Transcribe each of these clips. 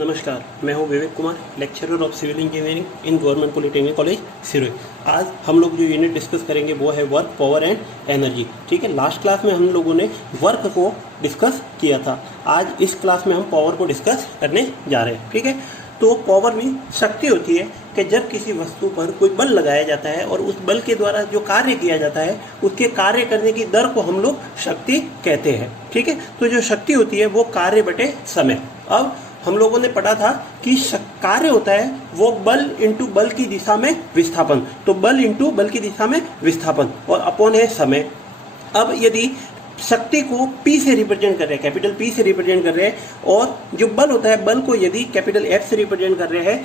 नमस्कार, मैं हूं Vivek Kumar, lecturer of civil engineering in government polytechnic college Sirohi. आज हम लोग जो यूनिट डिस्कस करेंगे वो है वर्क, पावर एंड एनर्जी। ठीक है, लास्ट क्लास में हम लोगों ने वर्क को डिस्कस किया था। आज इस क्लास में हम पावर को डिस्कस करने जा रहे हैं। ठीक है, तो पावर में शक्ति होती है कि जब किसी वस्तु पर कोई बल लगाया जाता है और उस बल के द्वारा जो कार्य किया जाता है उसके कार्य करने की दर को हम लोग शक्ति कहते हैं। ठीक है, तो जो शक्ति होती है वो कार्य बटे समय। अब हम लोगों ने पढ़ा था कि कार्य होता है वो बल इंटू बल की दिशा में विस्थापन, तो बल इंटू बल की दिशा में विस्थापन और अपॉन है समय। अब यदि शक्ति को P से रिप्रेजेंट कर रहे हैं, कैपिटल P से रिप्रेजेंट कर रहे हैं, और जो बल होता है बल को यदि कैपिटल F से रिप्रेजेंट कर रहे हैं,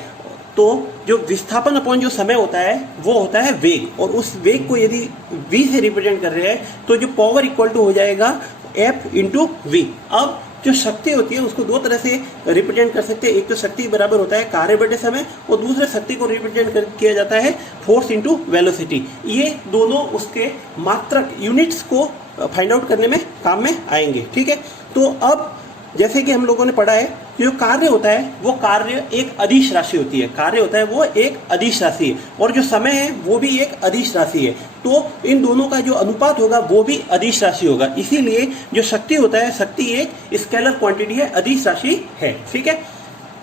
तो जो विस्थापन अपॉन जो समय होता है वो होता है वेग, और उस वेग को यदि V से रिप्रेजेंट कर रहे हैं तो जो पावर इक्वल टू हो जाएगा F इंटू V। अब जो शक्ति होती है उसको दो तरह से रिप्रेजेंट कर सकते हैं। एक तो शक्ति बराबर होता है कार्य बटे समय, और दूसरे शक्ति को रिप्रेजेंट किया जाता है फोर्स इंटू वेलोसिटी। ये दोनों उसके मात्रक यूनिट्स को फाइंड आउट करने में काम में आएंगे। ठीक है, तो अब जैसे कि हम लोगों ने पढ़ा है कि जो कार्य होता है वो कार्य एक अदिश राशि होती है, कार्य होता है वो एक अदिश राशि है, और जो समय है वो भी एक अदिश राशि है। तो इन दोनों का जो अनुपात होगा वो भी अदिश राशि होगा। इसीलिए जो शक्ति होता है, शक्ति एक स्केलर क्वांटिटी है, अदिश राशि है। ठीक है,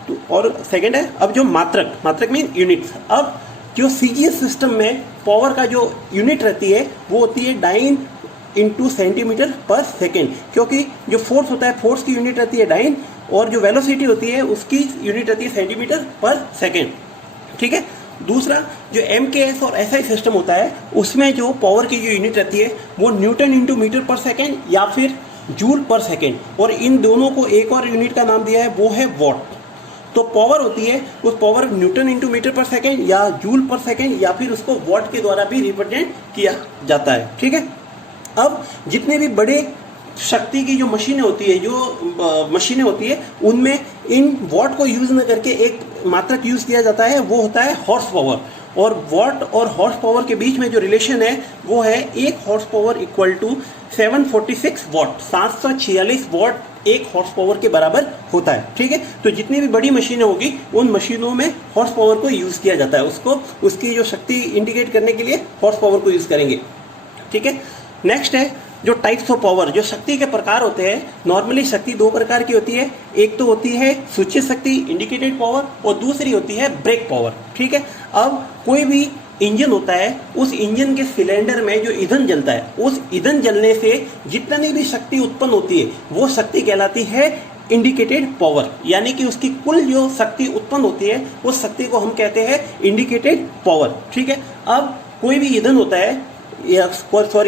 तो और सेकेंड है अब जो मात्रक, मात्रक मीन यूनिट्स। अब जो सीजीएस सिस्टम में पावर का जो यूनिट रहती है वो होती है डाइन इंटू सेंटीमीटर पर सेकेंड, क्योंकि जो फोर्स होता है फोर्स की यूनिट रहती है डाइन, और जो वेलोसिटी होती है उसकी यूनिट रहती है सेंटीमीटर पर सेकेंड। ठीक है, दूसरा जो MKS और SI सिस्टम होता है उसमें जो पावर की जो यूनिट रहती है वो न्यूटन इंटू मीटर पर सेकेंड या फिर जूल पर सेकेंड, और इन दोनों को एक और यूनिट का नाम दिया है वो है वॉट। तो पावर होती है उस पावर न्यूटन इंटू मीटर पर सेकेंड या जूल पर सेकेंड या फिर उसको वॉट के द्वारा भी रिप्रेजेंट किया जाता है। ठीक है, अब जितने भी बड़े शक्ति की जो मशीनें होती है, जो मशीनें होती है उनमें इन वॉट को यूज न करके एक मात्रक यूज किया जाता है, वो होता है हॉर्स पावर। और वॉट और हॉर्स पावर के बीच में जो रिलेशन है वो है एक horse power equal to 746 watt, 746 watt एक हॉर्स पावर के बराबर होता है। ठीक है, तो जितनी भी बड़ी मशीनें होगी उन मशीनों में हॉर्स पावर को यूज किया जाता है, उसको उसकी जो शक्ति इंडिकेट करने के लिए हॉर्स पावर को यूज करेंगे। ठीक है, नेक्स्ट है जो टाइप्स ऑफ पावर, जो शक्ति के प्रकार होते हैं। नॉर्मली शक्ति दो प्रकार की होती है, एक तो होती है सूचित शक्ति इंडिकेटेड पावर, और दूसरी होती है ब्रेक पावर। ठीक है, अब कोई भी इंजन होता है, उस इंजन के सिलेंडर में जो ईंधन जलता है, उस ईंधन जलने से जितनी भी शक्ति उत्पन्न होती है वो शक्ति कहलाती है इंडिकेटेड पावर, यानी कि उसकी कुल जो शक्ति उत्पन्न होती है उस शक्ति को हम कहते हैं इंडिकेटेड पावर। ठीक है, अब कोई भी ईंधन होता है या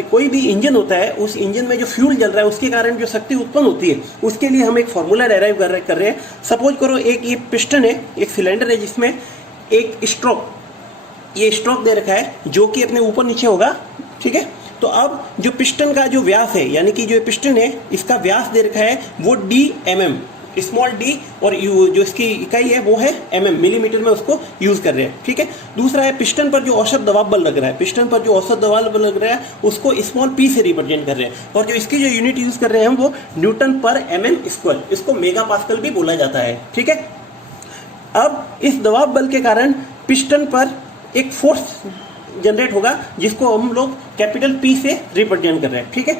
कोई भी इंजन होता है, उस इंजन में जो फ्यूल जल रहा है उसके कारण जो शक्ति उत्पन्न होती है उसके लिए हम एक फॉर्मूला डेराइव कर रहे हैं। सपोज करो एक ये पिस्टन है, एक सिलेंडर है जिसमें एक स्ट्रोक, ये स्ट्रोक दे रखा है जो कि अपने ऊपर नीचे होगा। ठीक है, तो अब जो पिस्टन का जो व्यास है, यानी कि जो पिस्टन है इसका व्यास दे रखा है वो DMM, स्मॉल d, और जो इसकी इकाई है वो है mm, मिलीमीटर में उसको यूज कर रहे हैं। ठीक है, दूसरा है पिस्टन पर जो औसत दबाव बल लग रहा है, पिस्टन पर जो औसत दबाव बल लग रहा है उसको स्मॉल p से रिप्रेजेंट कर रहे हैं, और जो इसकी जो यूनिट यूज कर रहे हैं हम वो न्यूटन पर mm स्क्वायर, इसको मेगा पास्कल भी बोला जाता है। ठीक है, अब इस दबाव बल के कारण पिस्टन पर एक फोर्स जनरेट होगा जिसको हम लोग कैपिटल P से रिप्रेजेंट कर रहे हैं। ठीक है,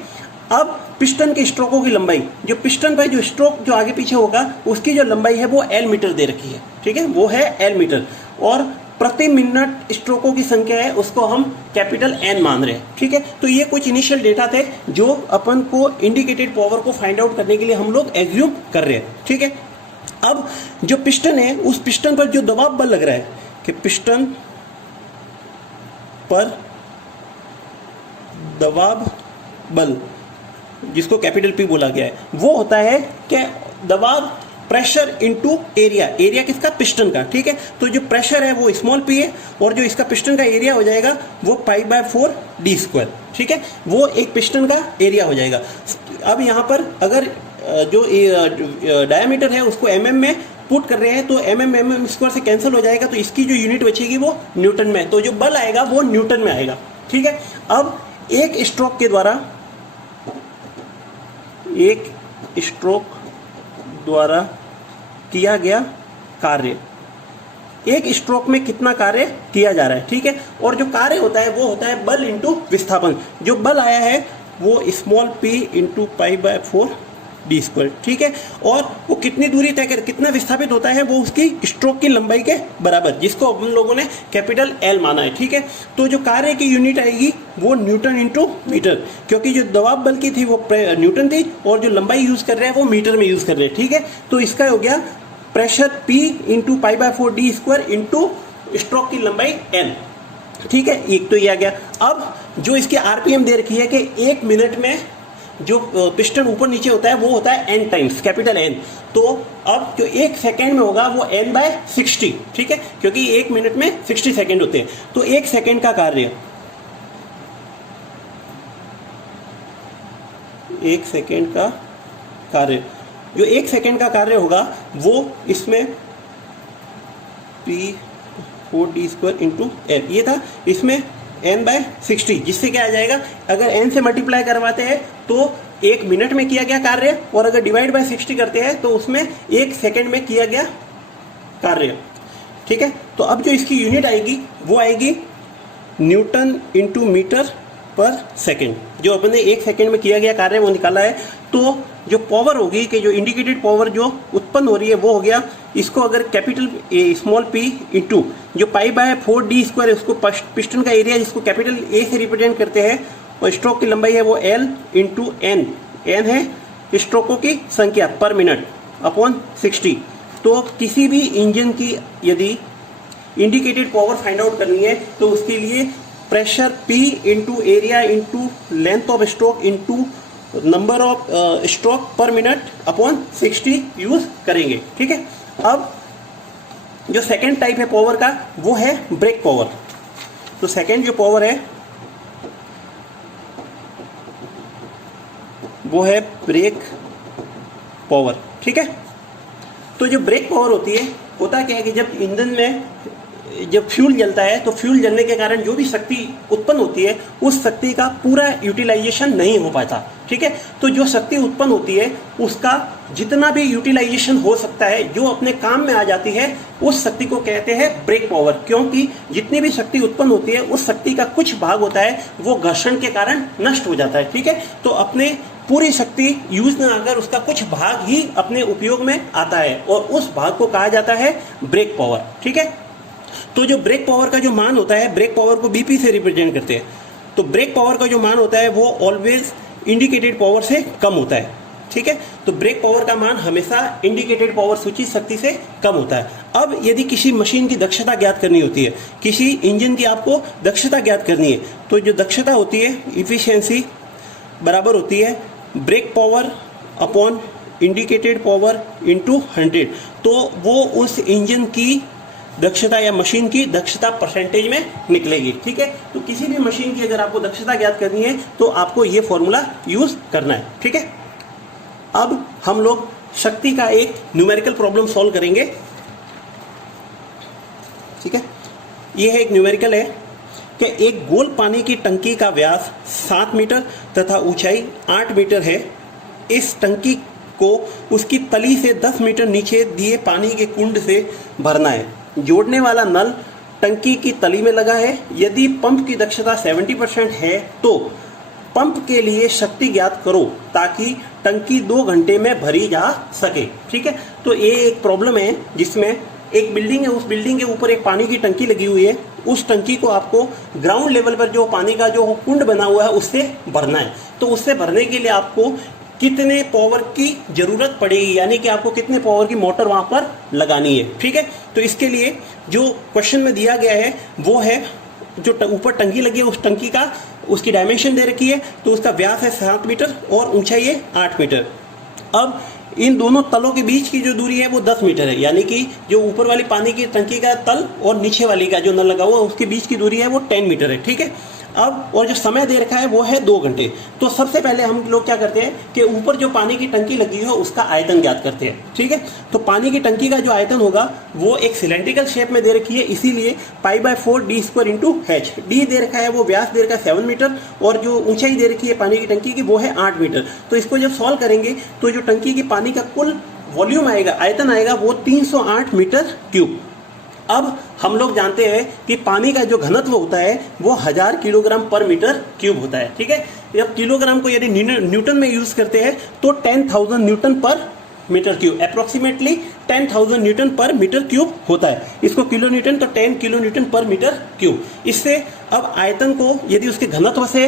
अब पिस्टन के स्ट्रोकों की लंबाई, जो पिस्टन पर जो स्ट्रोक जो आगे पीछे होगा उसकी जो लंबाई है वो L मीटर दे रखी है। ठीक है, वो है L मीटर, और प्रति मिनट स्ट्रोकों की संख्या है उसको हम कैपिटल N मान रहे हैं। ठीक है, तो ये कुछ इनिशियल डेटा थे जो अपन को इंडिकेटेड पावर को फाइंड आउट करने के लिए हम लोग एज्यूम कर रहे हैं। ठीक है, अब जो पिस्टन है उस पिस्टन पर जो दबाव बल लग रहा है कि पिस्टन पर दबाव बल जिसको कैपिटल P बोला गया है वो होता है कि दबाव प्रेशर इनटू एरिया, एरिया किसका, पिस्टन का। ठीक है, तो जो प्रेशर है वो स्मॉल p है, और जो इसका पिस्टन का एरिया हो जाएगा वो π/4d²। ठीक है, वो एक पिस्टन का एरिया हो जाएगा। अब यहाँ पर अगर जो डायमीटर है उसको mm में पुट कर रहे हैं तो mm स्क्वायर से कैंसिल हो जाएगा, तो इसकी जो यूनिट बचेगी वो न्यूटन में, तो जो बल आएगा वो न्यूटन में आएगा। ठीक है, अब एक स्ट्रोक के द्वारा, एक स्ट्रोक द्वारा किया गया कार्य, एक स्ट्रोक में कितना कार्य किया जा रहा है, ठीक है। और जो कार्य होता है वो होता है बल इंटू विस्थापन। जो बल आया है वो small p into π/4 d square, ठीक है। और वो कितनी दूरी तय कर, कितना विस्थापित होता है, वो उसकी स्ट्रोक की लंबाई के बराबर, जिसको हम लोगों ने कैपिटल L माना है, ठीक है। तो जो कार्य की यूनिट आएगी वो न्यूटन इंटू मीटर, क्योंकि जो दबाव बल की थी वो न्यूटन थी और जो लंबाई यूज कर रहे हैं वो मीटर में यूज कर रहे हैं, ठीक है। तो इसका हो गया pressure P into π/4 d square into stroke की लंबाई L, ठीक है। एक तो ये आ गया। अब जो इसकी आरपीएम दे रखी है कि 1 मिनट में जो पिस्टन ऊपर नीचे होता है वो होता है n टाइम्स, कैपिटल N। तो अब जो 1 सेकेंड में होगा वो n/60, ठीक है, क्योंकि 1 मिनट में 60 सेकेंड होते हैं। तो 1 सेकेंड का कार्य, 1 सेकेंड का कार्य, जो 1 सेकेंड का कार्य होगा वो इसमें P4 d square into L, ये था, इसमें n/60, जिससे क्या आ जाएगा, अगर n से मल्टीप्लाई करवाते हैं तो 1 मिनट में किया गया कार्य, और अगर डिवाइड बाय 60 करते हैं तो उसमें 1 सेकेंड में किया गया कार्य, ठीक है। तो अब जो इसकी यूनिट आएगी वो आएगी न्यूटन इंटू मीटर पर सेकेंड। जो अपने 1 सेकेंड में किया गया कार्य वो निकाला है। तो जो पावर होगी कि जो इंडिकेटेड पावर जो उत्पन्न हो रही है वो हो गया, इसको अगर कैपिटल स्मॉल p इंटू जो π/4 d स्क्वायर, उसको पिस्टन का एरिया जिसको कैपिटल A से रिप्रेजेंट करते हैं, और स्ट्रोक की लंबाई है वो L इंटू n, n है स्ट्रोकों की संख्या पर मिनट अपॉन 60। तो किसी भी इंजन की यदि इंडिकेटेड पावर फाइंड आउट करनी है तो उसके लिए pressure P into area into length of stroke into number of stroke पर मिनट अपॉन 60 यूज करेंगे, ठीक है। अब जो सेकेंड टाइप है पावर का वो है ब्रेक पावर। तो सेकेंड जो पावर है वो है ब्रेक पावर, ठीक है। तो जो ब्रेक पावर होती है, होता क्या है कि जब इंजन में जब फ्यूल जलता है तो फ्यूल जलने के कारण जो भी शक्ति उत्पन्न होती है उस शक्ति का पूरा यूटिलाइजेशन नहीं हो पाता, ठीक है। तो जो शक्ति उत्पन्न होती है उसका जितना भी यूटिलाइजेशन हो सकता है, जो अपने काम में आ जाती है, उस शक्ति को कहते हैं ब्रेक पावर। क्योंकि जितनी भी शक्ति उत्पन्न होती है उस शक्ति का कुछ भाग होता है वो घर्षण के कारण नष्ट हो जाता है, ठीक है। तो अपने पूरी शक्ति यूज न आकर उसका कुछ भाग ही अपने उपयोग में आता है और उस भाग को कहा जाता है ब्रेक पावर, ठीक है। तो जो ब्रेक पावर का जो मान होता है, ब्रेक पावर को BP से रिप्रेजेंट करते हैं। तो ब्रेक पावर का जो मान होता है वो ऑलवेज इंडिकेटेड पावर से कम होता है, ठीक है। तो ब्रेक पावर का मान हमेशा इंडिकेटेड पावर सूचित शक्ति से कम होता है। अब यदि किसी मशीन की दक्षता ज्ञात करनी होती है, किसी इंजन की आपको दक्षता ज्ञात करनी है, तो जो दक्षता होती है इफिशियंसी बराबर होती है brake power upon indicated power into 100। तो वो उस इंजन की दक्षता या मशीन की दक्षता परसेंटेज में निकलेगी, ठीक है। तो किसी भी मशीन की अगर आपको दक्षता ज्ञात करनी है तो आपको ये फॉर्मूला यूज करना है, ठीक है। अब हम लोग शक्ति का एक न्यूमेरिकल प्रॉब्लम सॉल्व करेंगे, ठीक है। ये है एक न्यूमेरिकल है कि एक गोल पानी की टंकी का व्यास 7 मीटर तथा ऊंचाई 8 मीटर है। इस टंकी को उसकी तली से 10 मीटर नीचे दिए पानी के कुंड से भरना है। जोड़ने वाला नल टंकी की तली में लगा है। यदि पंप की दक्षता 70% है तो पंप के लिए शक्ति ज्ञात करो ताकि टंकी 2 घंटे में भरी जा सके, ठीक है। तो ये एक प्रॉब्लम है जिसमें एक बिल्डिंग है, उस बिल्डिंग के ऊपर एक पानी की टंकी लगी हुई है। उस टंकी को आपको ग्राउंड लेवल पर जो पानी का जो कुंड बना हुआ है उससे भरना है। तो उससे भरने के लिए आपको कितने पावर की जरूरत पड़ेगी, यानी कि आपको कितने पावर की मोटर वहां पर लगानी है, ठीक है। तो इसके लिए जो क्वेश्चन में दिया गया है वो है जो ऊपर टंकी लगी है उस टंकी का उसकी डायमेंशन दे रखी है। तो उसका व्यास है 7 मीटर और ऊंचाई है 8 मीटर। अब इन दोनों तलों के बीच की जो दूरी है वो 10 मीटर है, यानी कि जो ऊपर वाली पानी की टंकी का तल और नीचे वाली का जो नल लगा हुआ उसके बीच की दूरी है वो 10 मीटर है, ठीक है। अब और जो समय दे रखा है वो है 2 घंटे। तो सबसे पहले हम लोग क्या करते हैं कि ऊपर जो पानी की टंकी लगी है उसका आयतन ज्ञात करते हैं, ठीक है। तो पानी की टंकी का जो आयतन होगा वो एक सिलेंड्रिकल शेप में दे रखी है, इसीलिए π/4 d square into h। D दे रखा है वो व्यास दे रखा है 7 मीटर और जो ऊंचाई दे रखी है पानी की टंकी की वो है 8 मीटर। तो इसको जब सॉल्व करेंगे तो जो टंकी की पानी का कुल वॉल्यूम आएगा, आयतन आएगा, वो 308 मीटर क्यूब। अब हम लोग जानते हैं कि पानी का जो घनत्व होता है वो 1000 किलोग्राम पर मीटर क्यूब होता है, ठीक है। जब किलोग्राम को यदि न्यूटन में यूज करते हैं तो 10,000 न्यूटन पर मीटर क्यूब, अप्रोक्सीमेटली 10,000 न्यूटन पर मीटर क्यूब होता है। इसको किलो न्यूटन तो 10 किलो न्यूटन पर मीटर क्यूब। इससे अब आयतन को यदि उसके घनत्व से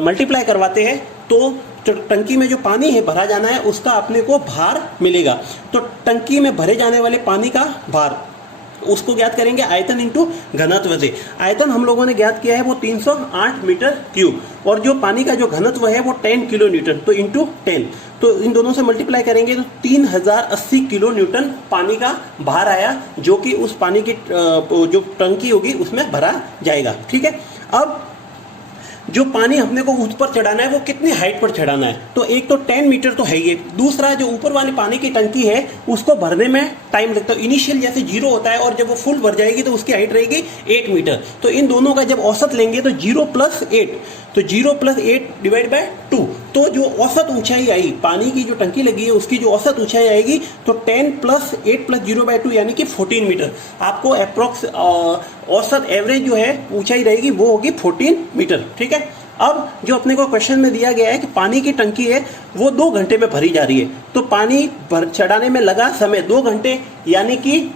मल्टीप्लाई करवाते हैं तो टंकी में जो पानी है भरा जाना है उसका अपने को भार मिलेगा। तो टंकी में भरे जाने वाले पानी का भार उसको ज्ञात करेंगे आयतन इंटू घनत्व से। आयतन हम लोगों ने ज्ञात किया है वो 308 मीटर क्यूब, और जो पानी का जो घनत्व है वो 10 किलो न्यूटन, तो इंटू 10, तो इन दोनों से मल्टीप्लाई करेंगे तो 3080 किलो न्यूटन पानी का भार आया, जो कि उस पानी की जो टंकी होगी उसमें भरा जाएगा, ठीक है। अब जो पानी अपने को ऊपर चढ़ाना है वो कितनी हाइट पर चढ़ाना है, तो एक तो 10 मीटर तो है ही, दूसरा जो ऊपर वाली पानी की टंकी है उसको भरने में टाइम लगता है। इनिशियल जैसे 0 होता है और जब वो फुल भर जाएगी तो उसकी हाइट रहेगी 8 मीटर। तो इन दोनों का जब औसत लेंगे तो 0 + 8, तो 0 + 8 / 2, तो जो औसत ऊंचाई आई पानी की जो टंकी लगी है उसकी जो औसत ऊंचाई आएगी तो 10 + 8 + 0/2 यानी कि 14 मीटर। आपको अप्रोक्स औसत एवरेज जो है ऊंचाई रहेगी वो होगी 14 मीटर, ठीक है। अब जो अपने को क्वेश्चन में दिया गया है कि पानी की टंकी है वो 2 घंटे में भरी जा रही है, तो पानी चढ़ाने में लगा समय 2 घंटे, यानी कि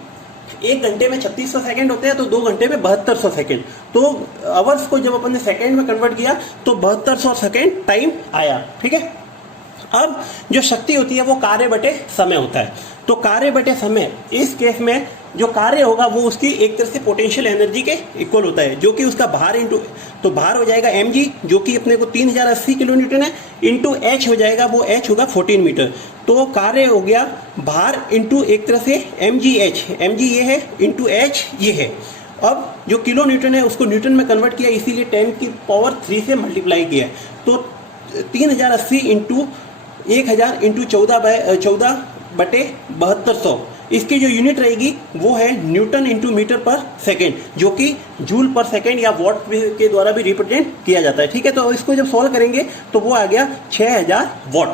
1 घंटे में 3600 सेकेंड होते हैं, तो 2 घंटे में 7200 सेकेंड। तो आवर्स को जब अपन ने सेकेंड में कन्वर्ट किया तो 7200 सेकेंड टाइम आया, ठीक है। अब जो शक्ति होती है वो कार्य बटे समय होता है, तो कार्य बटे समय इस केस में जो कार्य होगा वो उसकी एक तरह से पोटेंशियल एनर्जी के इक्वल होता है, जो कि उसका भार इंटू, तो भार हो जाएगा mg जो कि अपने को 3080 किलो न्यूटन है, इंटू h हो जाएगा, वो h होगा 14 मीटर। तो कार्य हो गया भार इंटू एक तरह से mg ये है, इंटू h ये है। अब जो किलो न्यूटन है उसको न्यूटन में कन्वर्ट किया, इसीलिए 10⁻³ से मल्टीप्लाई किया है, तो 3080 इंटू 1000 इंटू 14/7200, इसकी जो यूनिट रहेगी वो है न्यूटन इंटू मीटर पर सेकेंड, जो कि जूल पर सेकेंड या वॉट के द्वारा भी रिप्रेजेंट किया जाता है, ठीक है। तो इसको जब सॉल्व करेंगे तो वो आ गया 6000 वॉट,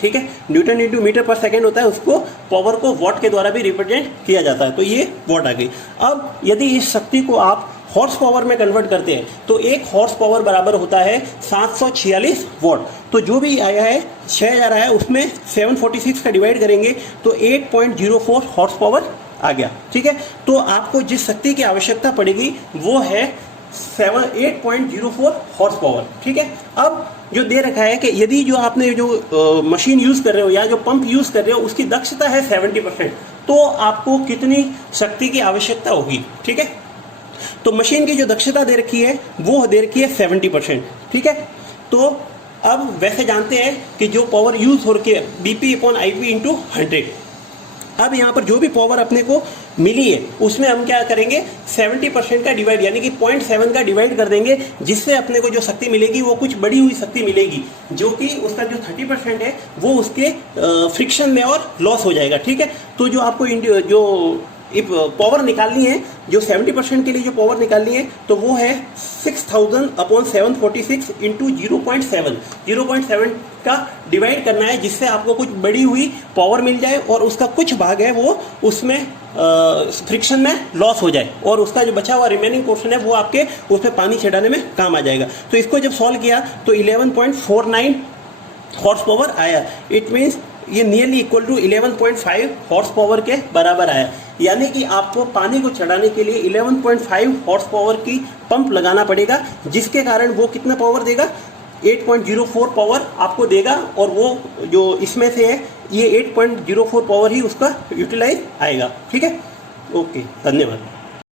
ठीक है। न्यूटन इंटू मीटर पर सेकेंड होता है, उसको पावर को वॉट के द्वारा भी रिप्रेजेंट किया जाता है, तो ये वॉट आ गई। अब यदि इस शक्ति को आप हॉर्स पावर में कन्वर्ट करते हैं तो 1 हॉर्स पावर बराबर होता है 746 वॉट। तो जो भी आया है 6000 आया, उसमें 746 का डिवाइड करेंगे तो 8.04 हॉर्स पावर आ गया, ठीक है। तो आपको जिस शक्ति की आवश्यकता पड़ेगी वो है 8.04 हॉर्स पावर, ठीक है। अब जो दे रखा है कि यदि जो आपने जो मशीन यूज कर रहे हो या जो पंप यूज कर रहे हो उसकी दक्षता है 70%, तो आपको कितनी शक्ति की आवश्यकता होगी, ठीक है। तो मशीन की जो दक्षता दे रखी है वो दे रखी है 70%, ठीक है। तो अब वैसे जानते हैं कि जो पावर यूज हो रही है BP/IP × 100। अब यहाँ पर जो भी पावर अपने को मिली है उसमें हम क्या करेंगे 70% का डिवाइड, यानी कि 0.7 का डिवाइड कर देंगे, जिससे अपने को जो शक्ति मिलेगी वो कुछ बड़ी हुई शक्ति मिलेगी, जो कि उसका जो 30% है वो उसके फ्रिक्शन में और लॉस हो जाएगा, ठीक है। तो जो आपको जो पावर निकालनी है, जो 70% के लिए जो पावर निकालनी है तो वो है 6000/746 इंटू 0.7 का डिवाइड करना है, जिससे आपको कुछ बड़ी हुई पावर मिल जाए और उसका कुछ भाग है वो उसमें फ्रिक्शन में लॉस हो जाए, और उसका जो बचा हुआ रिमेनिंग पोर्शन है वो आपके उसमें पानी छिड़ाने में काम आ जाएगा। तो इसको जब सॉल्व किया तो 11.49 हॉर्स पावर आया। इट मीन्स ये nearly equal to 11.5 horse power के बराबर आया, यानी कि आपको पानी को चढ़ाने के लिए 11.5 हॉर्स पावर की पंप लगाना पड़ेगा, जिसके कारण वो कितना पावर देगा 8.04 पावर आपको देगा, और वो जो इसमें से है ये 8.04 पावर ही उसका यूटिलाइज आएगा, ठीक है। ओके, धन्यवाद।